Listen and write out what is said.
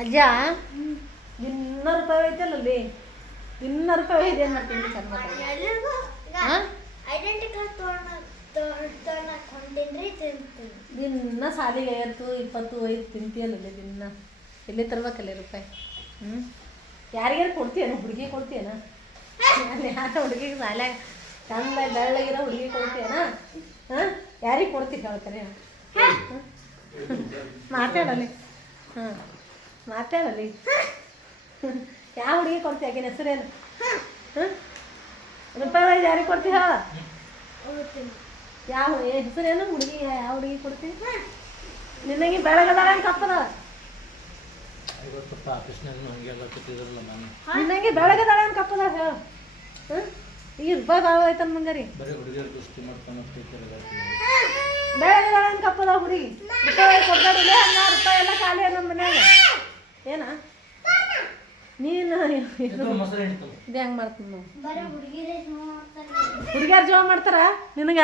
ಅಜ್ಜ ₹200 ಐತಲ್ಲಲ್ಲಿ ₹200 ಇದೆ ಮಾಡ್ತೀನಿ ಚಂದ ದಿನ ಸಾಲಿಗೆ 50-25 ತಿಂತೀಯಲ್ಲಲ್ಲಿ ದಿನ ಎಲ್ಲಿ ತರ್ಬೇಕಲ್ಲ ರೂಪಾಯಿ ಯಾರಿಗಾರು ಕೊಡ್ತೀಯನ ಹುಡುಗಿ ಕೊಡ್ತೀಯನ ಯಾರ ಹುಡುಗಿಗೆ ಸಾಲ ಚಂದ ಬೆಳ್ಳಗಿರೋ ಹುಡುಗಿ ಕೊಡ್ತೀಯನ ಯಾರಿಗೆ ಕೊಡ್ತೀವಿ ಹೇಳ್ತಾರೆ ಮಾತಾಡಲಿ ಮಾತಾಡಲಿ ಯಾವ ಹುಡುಗಿ ಕೊಡ್ತೀಯ ಆಕಿನ ಹೆಸರೇನು ರೂಪಾಯಿ ಯಾರಿಗೆ ಕೊಡ್ತೀವಿ ಹೇಳ ಯಾವ ಹೆಸರೇನು ಹುಡುಗಿ ಯಾವ ಹುಡುಗಿ ಕೊಡ್ತೀವಿ ನಿನಗೆ ಬೆಳಗದಾಳ ಕಪ್ಪದ ನಿನಗೆ ಬೆಳಗದಾಳ ಕಪ್ಪದ ಹೇಳ ಈಗ ರೂಪಾಯಿ ಭಾಳ ಆಯ್ತನ ಮಂಗಾರಿ ಬೆಳಗದಾಳ ಕಪ್ಪದ ಹುಡುಗಿ ರೂಪಾಯಿ ಕೊಡ್ತಾಡಿಲ್ಲ ₹10 ಎಲ್ಲ ಖಾಲಿ ನಮ್ಮ ಮನ್ಯಾಗ ಏನ ನೀನು ಇದು ಹೆಂಗೆ ಮಾಡ್ತೀನಿ ನಾವು ಹುಡುಗಿಯಾರು ಜೋಗ ಮಾಡ್ತಾರ ನಿನಗ